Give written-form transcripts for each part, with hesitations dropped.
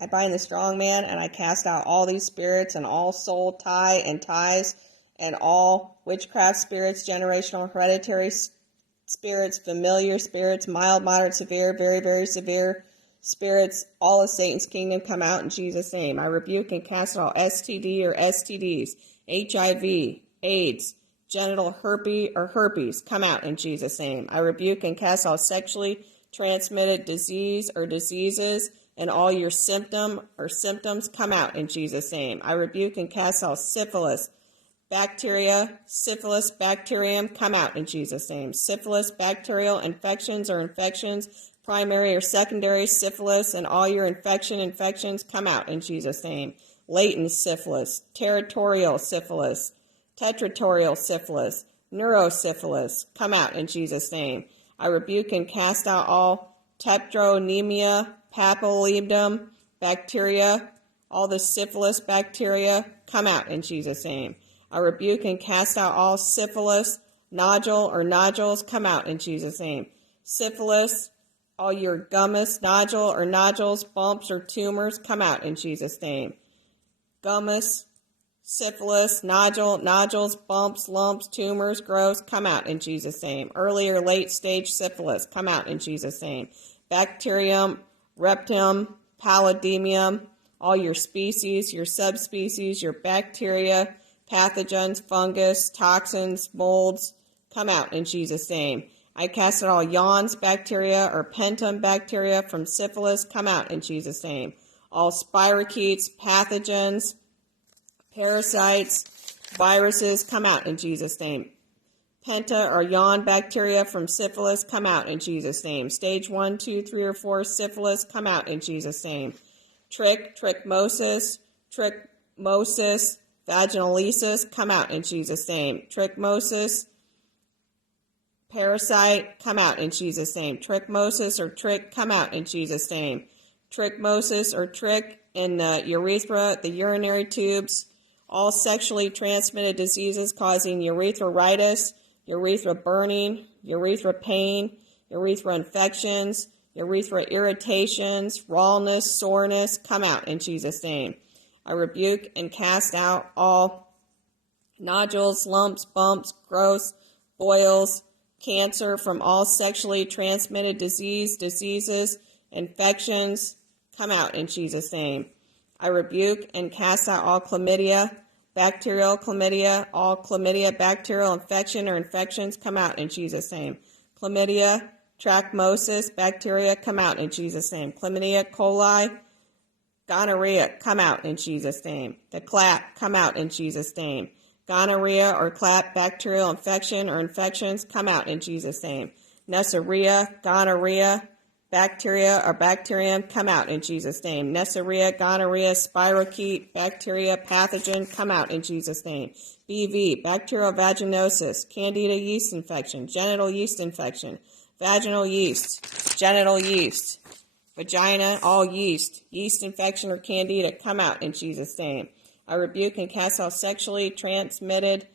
I bind the strong man, and I cast out all these spirits and all soul tie and ties and all witchcraft spirits, generational, hereditary spirits, familiar spirits, mild, moderate, severe, very, very severe spirits. All of Satan's kingdom come out in Jesus' name. I rebuke and cast out all STD or STDs, HIV, AIDS, genital herpes, come out in Jesus' name. I rebuke and cast all sexually transmitted disease or diseases, and all your symptoms come out in Jesus' name. I rebuke and cast all syphilis, bacterium, come out in Jesus' name. Syphilis, bacterial infections or infections, primary or secondary syphilis, and all your infections come out in Jesus' name. Latent syphilis, territorial syphilis, tetratorial syphilis, neurosyphilis, come out in Jesus' name. I rebuke and cast out all tetraonemia, papilledem, bacteria, all the syphilis bacteria, come out in Jesus' name. I rebuke and cast out all syphilis, nodules, come out in Jesus' name. Syphilis, all your gummus, nodules, bumps, or tumors, come out in Jesus' name. Gummus, syphilis, nodules, bumps, lumps, tumors, growths, come out in Jesus' name. Early or late stage syphilis, come out in Jesus' name. Bacterium, reptum, pallidemium, all your species, your subspecies, your bacteria, pathogens, fungus, toxins, molds, come out in Jesus' name. I cast out all yawns bacteria or pentum bacteria from syphilis, come out in Jesus' name. All spirochetes, pathogens, parasites, viruses, come out in Jesus' name. Penta or yawn bacteria from syphilis, come out in Jesus' name. Stage 1, 2, 3, or 4 syphilis, come out in Jesus' name. Trichmosis, vaginolysis, come out in Jesus' name. Trichmosis, parasite, come out in Jesus' name. Trichmosis or trick, come out in Jesus' name. Trichmosis or trick in the urethra, the urinary tubes, all sexually transmitted diseases causing urethritis, urethra burning, urethra pain, urethra infections, urethra irritations, rawness, soreness, come out in Jesus' name. I rebuke and cast out all nodules, lumps, bumps, growths, boils, cancer from all sexually transmitted diseases, infections, come out in Jesus' name. I rebuke and cast out all chlamydia, bacterial chlamydia, all chlamydia, bacterial infection or infections, come out in Jesus' name. Chlamydia, trichomonas, bacteria, come out in Jesus' name. Chlamydia, coli, gonorrhea, come out in Jesus' name. The clap, come out in Jesus' name. Gonorrhea or clap, bacterial infection or infections, come out in Jesus' name. Neisseria, gonorrhea, bacteria or bacterium, come out in Jesus' name. Neisseria, gonorrhea, spirochete, bacteria, pathogen, come out in Jesus' name. BV, bacterial vaginosis, candida yeast infection, genital yeast infection, vaginal yeast, genital yeast, vagina, all yeast infection or candida, come out in Jesus' name. I rebuke and cast out sexually transmitted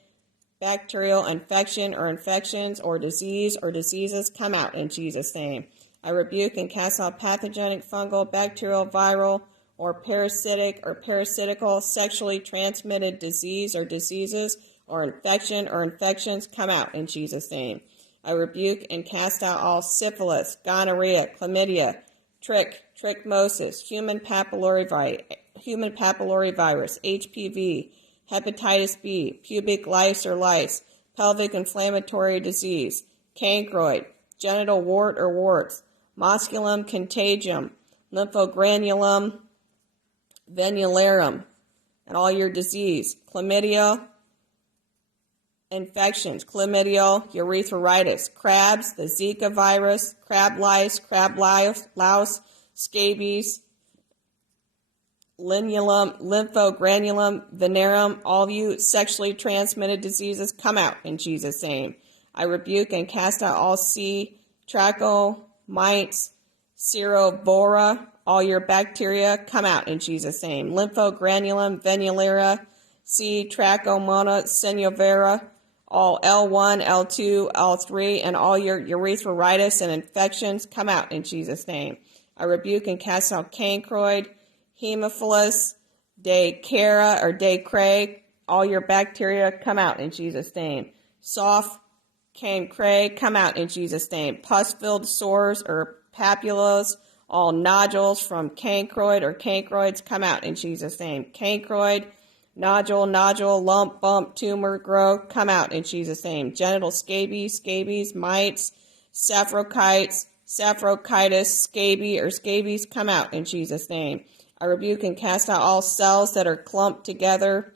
bacterial infection or infections or disease or diseases, come out in Jesus' name. I rebuke and cast out pathogenic, fungal, bacterial, viral, or parasitic or parasitical sexually transmitted disease or diseases or infection or infections, come out in Jesus' name. I rebuke and cast out all syphilis, gonorrhea, chlamydia, trichmosis, human papillomavirus, HPV, hepatitis B, pubic lice or lice, pelvic inflammatory disease, cancroid, genital wart or warts, Mosculum contagium, lymphogranulum venularum, and all your disease, chlamydia infections, chlamydial urethritis, crabs, the Zika virus, crab lice, louse, scabies, lymphogranulum venerum, all of you sexually transmitted diseases, come out in Jesus' name. I rebuke and cast out all C, trachomites, serovora, all your bacteria, come out in Jesus' name. Lymphogranulum venularia, C, Trachomona synovera, all L1, L2, L3, and all your urethritis and infections, come out in Jesus' name. I rebuke and cast out cancroid, Hemophilus, Daycara or Daycray, all your bacteria come out in Jesus' name. Soft cancre, come out in Jesus' name. Pus-filled sores or papulas, all nodules from cancroid or cancroids, come out in Jesus' name. Cancroid, nodule, lump, bump, tumor, growth, come out in Jesus' name. Genital scabies, mites, saprophytes, scabies, come out in Jesus' name. I rebuke and cast out all cells that are clumped together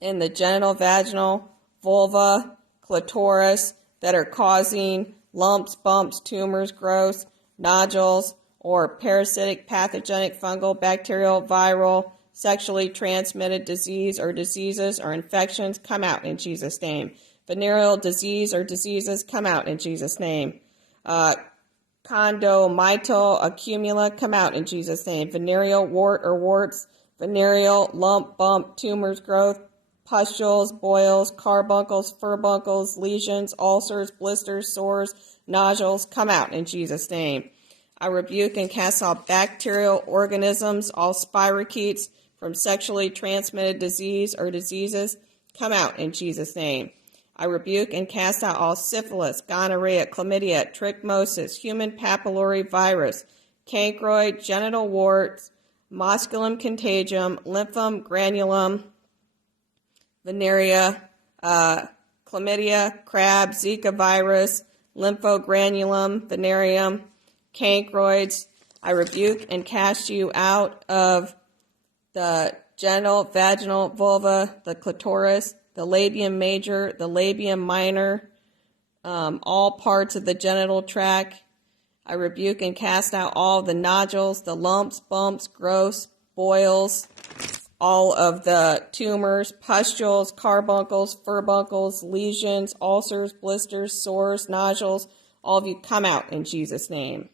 in the genital, vaginal, vulva, clitoris that are causing lumps, bumps, tumors, growths, nodules, or parasitic, pathogenic, fungal, bacterial, viral, sexually transmitted disease or diseases or infections, come out in Jesus' name. Venereal disease or diseases, come out in Jesus' name. Condomytal accumula, come out in Jesus' name. Venereal wart or warts, venereal lump, bump, tumors, growth, pustules, boils, carbuncles, furbuncles, lesions, ulcers, blisters, sores, nodules, come out in Jesus' name. I rebuke and cast out bacterial organisms, all spirochetes from sexually transmitted disease or diseases, come out in Jesus' name. I rebuke and cast out all syphilis, gonorrhea, chlamydia, trichmosis, human papillary virus, cancroid, genital warts, musculum contagium, lymphum granulum, venerea, chlamydia, crab, Zika virus, lymphogranulum, venereum, cancroids. I rebuke and cast you out of the genital, vaginal, vulva, the clitoris, the labium major, the labium minor, all parts of the genital tract. I rebuke and cast out all the nodules, the lumps, bumps, growths, boils, all of the tumors, pustules, carbuncles, furbuncles, lesions, ulcers, blisters, sores, nodules. All of you come out in Jesus' name.